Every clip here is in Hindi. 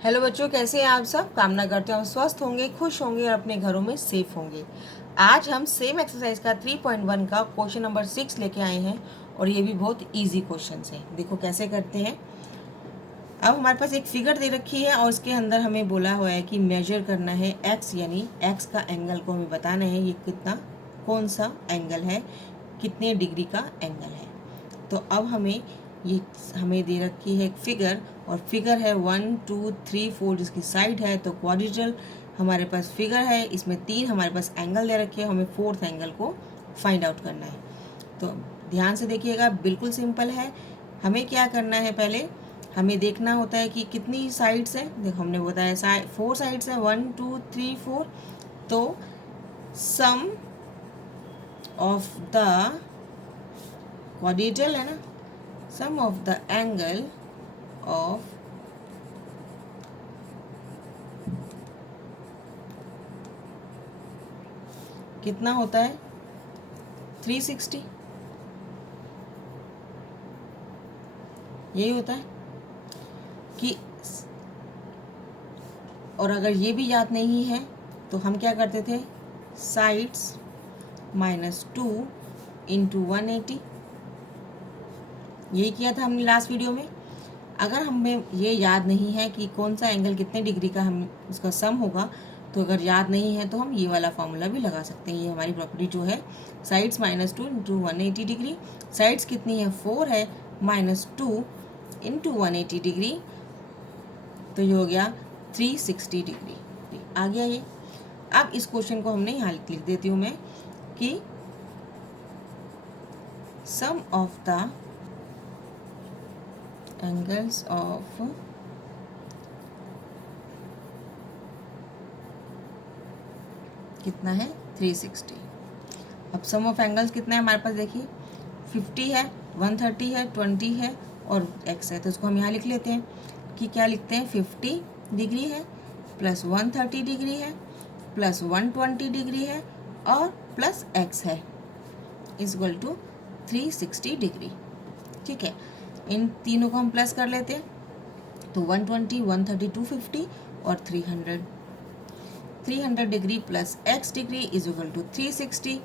हेलो बच्चों, कैसे हैं आप सब। कामना करते हैं हम स्वस्थ होंगे, खुश होंगे और अपने घरों में सेफ होंगे। आज हम सेम एक्सरसाइज का 3.1 का क्वेश्चन नंबर 6 लेके आए हैं और ये भी बहुत इजी क्वेश्चन है। देखो कैसे करते हैं। अब हमारे पास एक फिगर दे रखी है और इसके अंदर हमें बोला हुआ है कि मेजर करना है एक्स, यानी एक्स का एंगल को हमें बताना है ये कितना, कौन सा एंगल है, कितने डिग्री का एंगल है। तो अब हमें दे रखी है एक फिगर और फिगर है 1 2 3 4 जिसकी साइड है। तो क्वाड्रिलैटरल हमारे पास फिगर है, इसमें 3 हमारे पास एंगल दे रखे हैं, हमें फोर्थ एंगल को फाइंड आउट करना है। तो ध्यान से देखिएगा, बिल्कुल सिंपल है। हमें क्या करना है, पहले हमें देखना होता है कि कितनी साइड्स हैं। देखो हमने बताया 4 साइड्स हैं, 1 2 3 4। तो सम ऑफ द क्वाड्रिलैटरल है ना, सम ऑफ द एंगल ऑफ कितना होता है 360, यही होता है कि। और अगर ये भी याद नहीं है तो हम क्या करते थे, साइड्स -2 इंटू 180, यही किया था हमने लास्ट वीडियो में। अगर हमें ये याद नहीं है कि कौन सा एंगल कितने डिग्री का हम उसका सम होगा, तो अगर याद नहीं है तो हम ये वाला फॉर्मूला भी लगा सकते हैं। ये हमारी प्रॉपर्टी जो है, साइड्स -2 इंटू 180 डिग्री, साइड्स कितनी है 4 है, -2 इंटू 180 डिग्री, तो ये हो गया 360 डिग्री। आ गया ये। अब इस क्वेश्चन को हमने यहाँ लिख देती हूँ मैं कि सम ऑफ द एंगल्स ऑफ कितना है 360। अब सम ऑफ एंगल्स कितना है हमारे पास, देखिए 50 है, 130 है, 20 है और x है। तो इसको हम यहाँ लिख लेते हैं कि क्या लिखते हैं, 50 डिग्री है प्लस 130 डिग्री है प्लस 120 डिग्री है और प्लस x है, इक्वल टू 360 डिग्री। ठीक है, इन तीनों को हम प्लस कर लेते हैं। तो 120, 130, 250 और 300 degree plus x degree is equal to 360,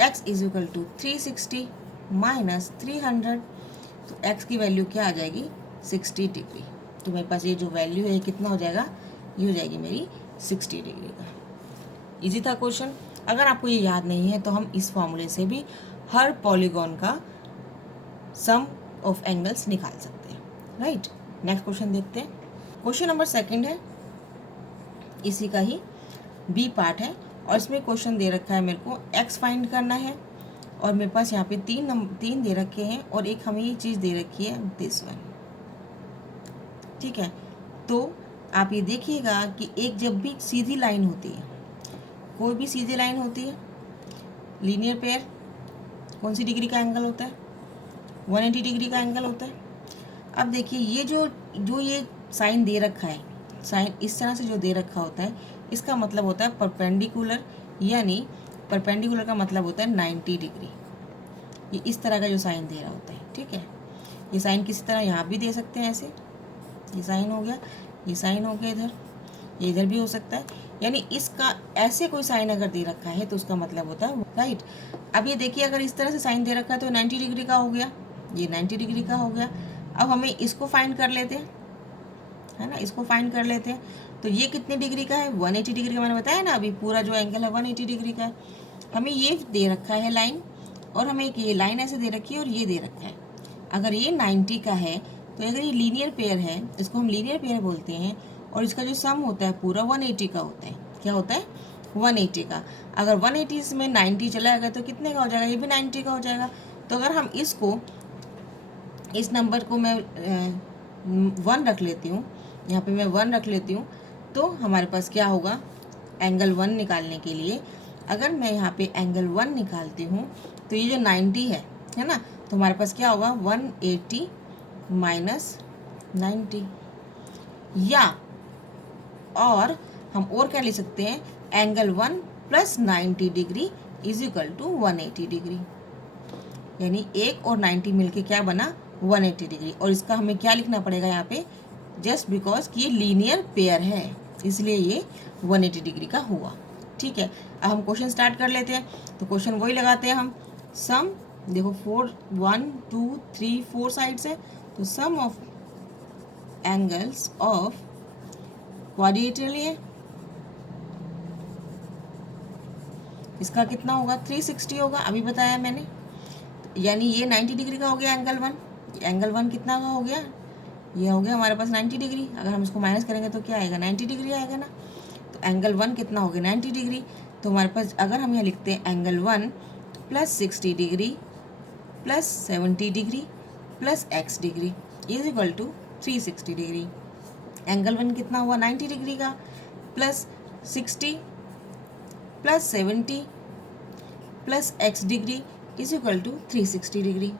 x is equal to 360 minus 300। तो x की वैल्यू क्या आ जाएगी, 60 डिग्री। तो मेरे पास ये जो वैल्यू है कितना हो जाएगा, ये हो जाएगी मेरी 60 डिग्री का। इजी था क्वेश्चन। अगर आपको ये याद नहीं है तो हम इस फॉर्मूले से भी हर पॉलीगॉन का सम ऑफ एंगल्स निकाल सकते हैं। राइट, नेक्स्ट क्वेश्चन देखते हैं। क्वेश्चन नंबर 2 है, इसी का ही बी पार्ट है और इसमें क्वेश्चन दे रखा है मेरे को एक्स फाइंड करना है और मेरे पास यहाँ पे तीन दे रखे हैं और एक हमें ये चीज़ दे रखी है दिस वन। ठीक है, तो आप ये देखिएगा कि एक जब भी सीधी लाइन होती है, कोई भी सीधी लाइन होती है, लीनियर पेयर, कौन सी डिग्री का एंगल होता है, 180 डिग्री का एंगल होता है। अब देखिए ये जो ये साइन दे रखा है, साइन इस तरह से जो दे रखा होता है, इसका मतलब होता है परपेंडिकुलर, यानी परपेंडिकुलर का मतलब होता है 90 डिग्री। ये इस तरह का जो साइन दे रहा होता है। ठीक है, ये साइन किसी तरह यहाँ भी दे सकते हैं, ऐसे ये साइन हो गया, ये साइन हो गया इधर, ये इधर भी हो सकता है। यानी इसका ऐसे कोई साइन अगर दे रखा है तो उसका मतलब होता है राइट। अब ये देखिए, अगर इस तरह से साइन दे रखा है तो 90 डिग्री का हो गया, ये 90 डिग्री का हो गया। अब हमें इसको फाइंड कर लेते हैं, है ना, इसको फाइंड कर लेते हैं। तो ये कितने डिग्री का है, 180 डिग्री का। मैंने बताया ना अभी, पूरा जो एंगल है 180 डिग्री का है। हमें ये दे रखा है लाइन और हमें एक ये लाइन ऐसे दे रखी है और ये दे रखा है। अगर ये 90 का है तो अगर ये लीनियर पेयर है, इसको हम लीनियर पेयर बोलते हैं और इसका जो सम होता है पूरा 180 का होता है। क्या होता है, 180 का। अगर 180 में 90 चला गया तो कितने का हो जाएगा, ये भी 90 का हो जाएगा। तो अगर हम इसको, इस नंबर को मैं 1 रख लेती हूँ, यहाँ पे मैं 1 रख लेती हूँ, तो हमारे पास क्या होगा, एंगल 1 निकालने के लिए अगर मैं यहाँ पे एंगल 1 निकालती हूँ तो ये जो 90 है ना, तो हमारे पास क्या होगा 180 माइनस 90। या और हम और क्या ले सकते हैं, angle 1 plus 90 degree is equal to 180 degree. यानी 1 और 90 मिलके क्या बना, 180 डिग्री। और इसका हमें क्या लिखना पड़ेगा यहाँ पे, जस्ट बिकॉज कि ये लीनियर पेयर है, इसलिए ये 180 डिग्री का हुआ। ठीक है, अब हम क्वेश्चन स्टार्ट कर लेते हैं। तो क्वेश्चन वही लगाते हैं हम, सम, देखो 1 2 3 4 साइड्स है, तो सम ऑफ एंगल्स ऑफ क्वाड्रिलेटरल है, इसका कितना होगा 360 होगा, अभी बताया मैंने। यानी ये 90 डिग्री का हो गया एंगल 1। एंगल 1 कितना का हो गया, ये हो गया हमारे पास 90 डिग्री। अगर हम इसको माइनस करेंगे तो क्या आएगा, 90 डिग्री आएगा ना। तो एंगल 1 कितना हो गया 90 डिग्री। तो हमारे पास अगर हम यहाँ लिखते हैं angle 1 plus 60 degree plus 70 degree plus x degree is equal to 360 degree. Angle 1 कितना हुआ 90 डिग्री का, plus 60 plus 70 plus x degree is equal to 360 degree.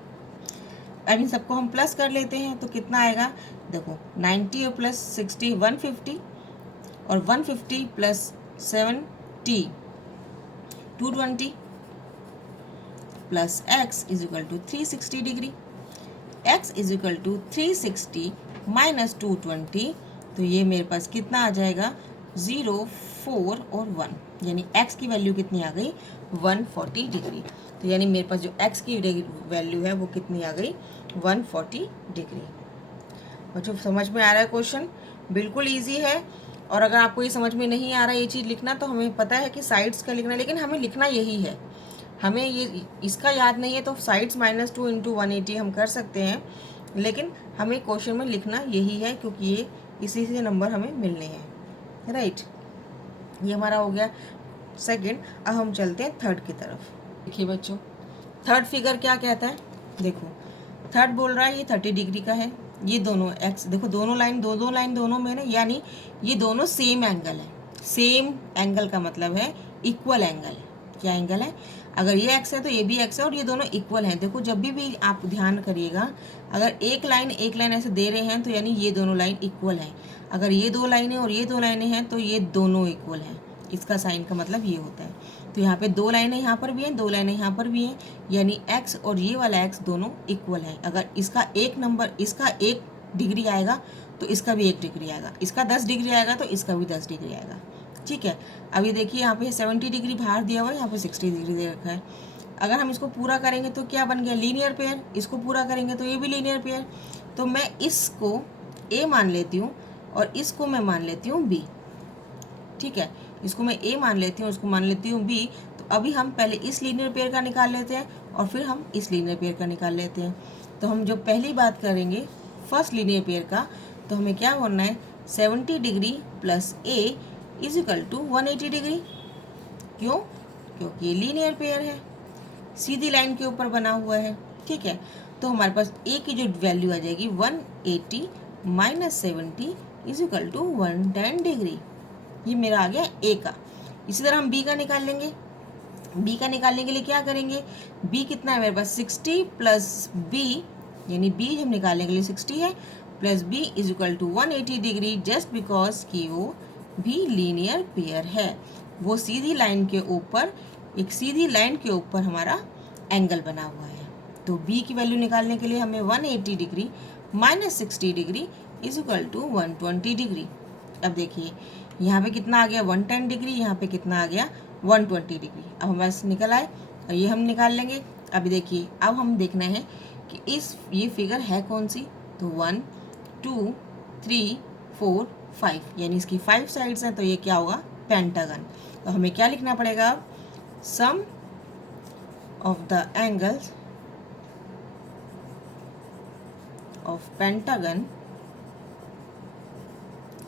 अब इन सबको हम प्लस कर लेते हैं तो कितना आएगा, देखो 90 और प्लस 60 150 और 150 plus 70 220 plus x is equal to 360 degree. x is equal to 360 minus 220, तो ये मेरे पास कितना आ जाएगा 0 4 और 1, यानी x की वैल्यू कितनी आ गई 140 डिग्री। तो यानी मेरे पास जो x की वैल्यू है वो कितनी आ गई 140 डिग्री। बच्चों समझ में आ रहा है क्वेश्चन, बिल्कुल इजी है। और अगर आपको ये समझ में नहीं आ रहा है ये चीज़ लिखना, तो हमें पता है कि साइड्स का लिखना, लेकिन हमें लिखना यही है, हमें ये इसका याद नहीं है तो साइड्स -2 × 180 हम कर सकते हैं, लेकिन हमें क्वेश्चन में लिखना यही है क्योंकि ये इसी से नंबर हमें मिलने हैं। राइट, ये हमारा हो गया सेकंड। अब हम चलते हैं थर्ड की तरफ। देखिए बच्चों, थर्ड फिगर क्या कहता है, देखो थर्ड बोल रहा है ये 30 डिग्री का है। ये दोनों एक्स, देखो दोनों लाइन दोनों में ना, यानी ये दोनों सेम एंगल है। सेम एंगल का मतलब है इक्वल एंगल है। क्या एंगल है, अगर ये एक्स है तो ये भी एक्स है और ये दोनों इक्वल हैं। देखो जब भी आप ध्यान करिएगा, अगर एक लाइन ऐसे दे रहे हैं तो यानी ये दोनों लाइन इक्वल हैं। अगर ये 2 लाइनें और ये 2 लाइनें हैं तो ये दोनों इक्वल हैं। इसका साइन का मतलब ये होता है। तो यहाँ पे 2 लाइनें यहाँ पर भी हैं, 2 लाइनें यहाँ पर भी हैं, यानी x और ये वाला x दोनों इक्वल हैं। अगर इसका इसका 1 डिग्री आएगा तो इसका भी 1 डिग्री आएगा, इसका 10 डिग्री आएगा तो इसका भी 10 डिग्री आएगा। ठीक है, अभी देखिए यहाँ पे 70 डिग्री बाहर दिया हुआ है, यहाँ पे 60 डिग्री दे रखा है। अगर हम इसको पूरा करेंगे तो क्या बन गया, लीनियर पेयर। इसको पूरा करेंगे तो ये भी लीनियर पेयर। तो मैं इसको a मान लेती हूँ और इसको मैं मान लेती हूँ b। ठीक है, इसको मैं a मान लेती हूँ, उसको मान लेती हूँ b। तो अभी हम पहले इस लीनियर पेयर का निकाल लेते हैं और फिर हम इस लीनियर पेयर का निकाल लेते हैं। तो हम जो पहली बात करेंगे फर्स्ट लीनियर पेयर का, तो हमें क्या बोलना है 70 degree plus a is equal to 180 degree. क्यों, क्योंकि ये लीनियर पेयर है, सीधी लाइन के ऊपर बना हुआ है। ठीक है, तो हमारे पास a की जो वैल्यू आ जाएगी 180 minus 70 is equal to 110 degree. ये मेरा आ गया a का। इसी तरह हम b का निकाल लेंगे। b का निकालने के लिए क्या करेंगे, b कितना है मेरे पास 60 प्लस b, यानी b हम निकालने के लिए 60 है, plus b is equal to 180 degree, just because कि वो भी लीनियर पेयर है। वो सीधी लाइन के ऊपर, एक सीधी लाइन के ऊपर हमारा एंगल बना हुआ है। तो b की वैल्यू निकालने के लिए हमें 180 degree minus 60 degree is equal to 120 degree. अब देखिए यहाँ पे कितना आ गया 110 डिग्री, यहाँ पे कितना आ गया 120 डिग्री। अब हमारे पास निकल आए और ये हम निकाल लेंगे। अभी देखिए अब हम देखना है कि ये फिगर है कौन सी, तो 1 2 3 4 5, यानी इसकी 5 साइड्स हैं, तो ये क्या होगा पेंटागन। तो हमें क्या लिखना पड़ेगा अब, sum of the angles of pentagon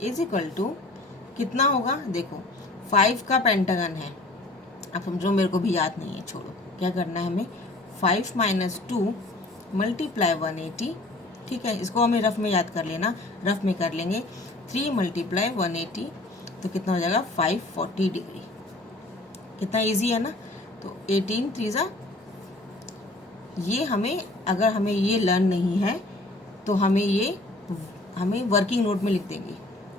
is equal to कितना होगा, देखो 5 का पेंटागन है। अब समझो मेरे को भी याद नहीं है, छोड़ो, क्या करना है हमें 5 माइनस 2 मल्टीप्लाई 180। ठीक है, इसको हमें रफ में याद कर लेना, रफ में कर लेंगे 3 मल्टीप्लाई 180, तो कितना हो जाएगा 540 डिग्री। कितना इजी है ना। तो 18 3 ये हमें, अगर हमें ये लर्न नहीं है तो हमें वर्किंग नोट में लिख देंगे,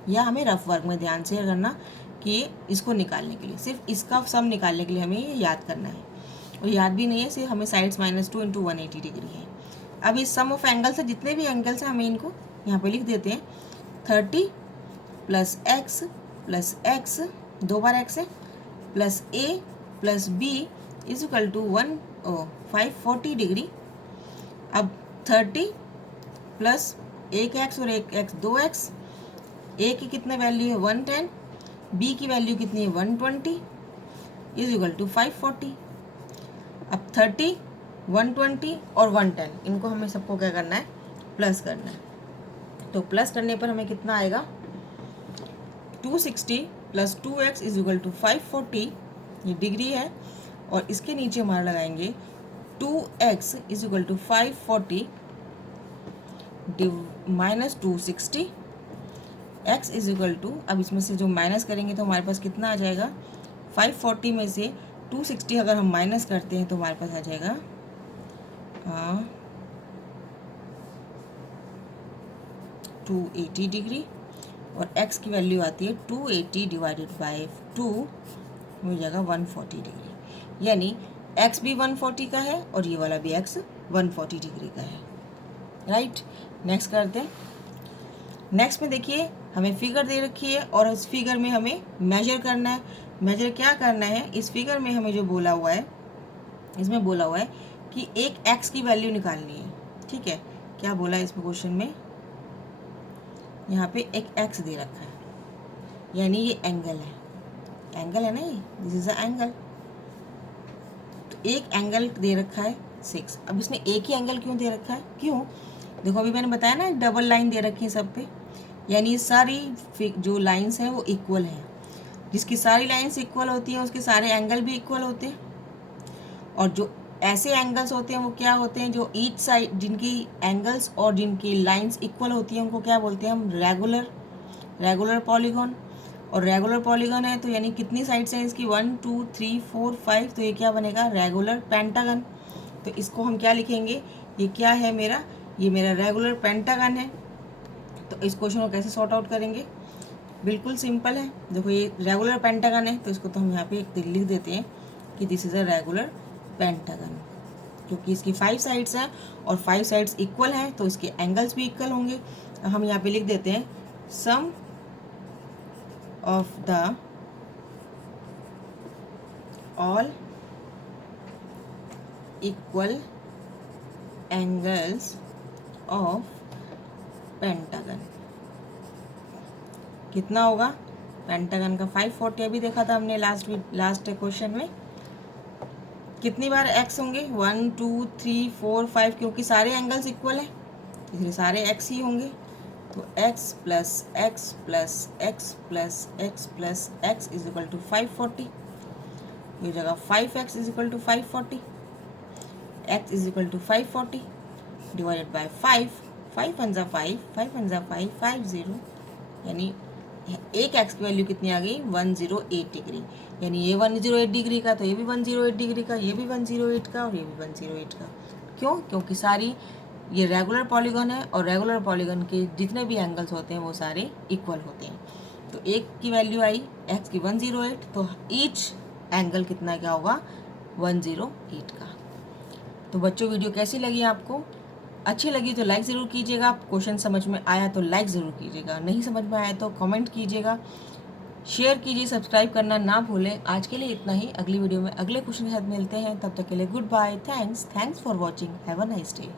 या हमें रफ वर्क में ध्यान से करना कि इसको निकालने के लिए, सिर्फ इसका सम निकालने के लिए हमें ये याद करना है। और याद भी नहीं है, सिर्फ हमें साइड्स -2 × 180 डिग्री है। अब इस सम ऑफ एंगल्स है, जितने भी एंगल्स हैं हमें इनको यहाँ पे लिख देते हैं। 30 प्लस एक्स 2 बार एक्स है plus a plus b is equal to 540 degree. अब 30 प्लस एक एक्स और एक एक्स 2x, ए की कितना वैल्यू है 110, बी की वैल्यू कितनी है 120 इज इक्वल टू 540। अब 30 120 और 110 इनको हमें सबको क्या करना है, प्लस करना है। तो प्लस करने पर हमें कितना आएगा 260 plus 2x is equal to 540, ये डिग्री है, और इसके नीचे हमारा लगाएंगे 2x is equal to 540 minus 260, x is equal to, अब इसमें से जो माइनस करेंगे तो हमारे पास कितना आ जाएगा 540 में से 260 अगर हम माइनस करते हैं तो हमारे पास आ जाएगा 280 डिग्री, और x की वैल्यू आती है 280 डिवाइडेड बाय 2 हो जाएगा 140 डिग्री। यानी x भी 140 का है और ये वाला भी x 140 डिग्री का है। राइट, नेक्स्ट करते हैं। नेक्स्ट में देखिए हमें फिगर दे रखी है और इस फिगर में हमें मेजर करना है। मेजर क्या करना है, इस फिगर में हमें जो बोला हुआ है, इसमें बोला हुआ है कि एक x की वैल्यू निकालनी है। ठीक है, क्या बोला है इसमें क्वेश्चन में, यहाँ पे एक x दे रखा है, यानी ये एंगल है ना, ये दिस इज अ एंगल। तो एक एंगल दे रखा है 6। अब इसने एक ही एंगल क्यों दे रखा है, क्यों, देखो अभी मैंने बताया ना डबल लाइन दे रखी है सब पे, यानी सारी जो लाइंस हैं वो इक्वल हैं। जिसकी सारी लाइंस इक्वल होती हैं उसके सारे एंगल भी इक्वल होते हैं। और जो ऐसे एंगल्स होते हैं वो क्या होते हैं, जो ईच साइड जिनकी एंगल्स और जिनकी लाइंस इक्वल होती हैं उनको क्या बोलते हैं हम, रेगुलर पॉलीगॉन। और रेगुलर पॉलीगॉन है तो यानी कितनी साइड्स हैं इसकी 1 2 3 4 5, तो ये क्या बनेगा रेगुलर पेंटागन। तो इसको हम क्या लिखेंगे, ये क्या है मेरा, ये मेरा रेगुलर पेंटागन है। तो इस क्वेश्चन को कैसे सॉर्ट आउट करेंगे, बिल्कुल सिंपल है। देखो ये रेगुलर पेंटागन है तो इसको तो हम यहाँ पे लिख देते हैं कि this is a regular pentagon, क्योंकि इसकी 5 साइड्स हैं और 5 साइड्स इक्वल हैं तो इसके एंगल्स भी इक्वल होंगे। हम यहाँ पे लिख देते हैं sum of the all equal angles of pentagon कितना होगा, पेंटागन का 540 अभी देखा था हमने लास्ट क्वेश्चन में। कितनी बार x होंगे 1 2 3 4 5, क्योंकि सारे एंगल्स इक्वल हैं इसलिए सारे x ही होंगे। तो x plus x plus x plus x plus x is equal to 540, ये जगह 5x is equal to 540, x is equal to 540 divided by 5, 5 1 5, 5 1 5, 50, यानी एक x की वैल्यू कितनी आ गई 108 डिग्री। यानी ये 108 डिग्री का तो ये भी 108 डिग्री का, ये भी 108 का और ये भी 108 का। क्यों, क्योंकि सारी ये रेगुलर पॉलीगॉन है और रेगुलर पॉलीगॉन के जितने भी एंगल्स होते हैं वो सारे इक्वल होते हैं। तो एक की वैल्यू आई x की 108, तो ईच एंगल कितना क्या होगा 108 का। तो बच्चों वीडियो कैसी लगी आपको, अच्छी लगी तो लाइक ज़रूर कीजिएगा। क्वेश्चन समझ में आया तो लाइक ज़रूर कीजिएगा, नहीं समझ में आया तो कमेंट कीजिएगा, शेयर कीजिए, सब्सक्राइब करना ना भूलें। आज के लिए इतना ही, अगली वीडियो में अगले क्वेश्चन के साथ मिलते हैं, तब तक के लिए goodbye, thanks for watching, have a nice day.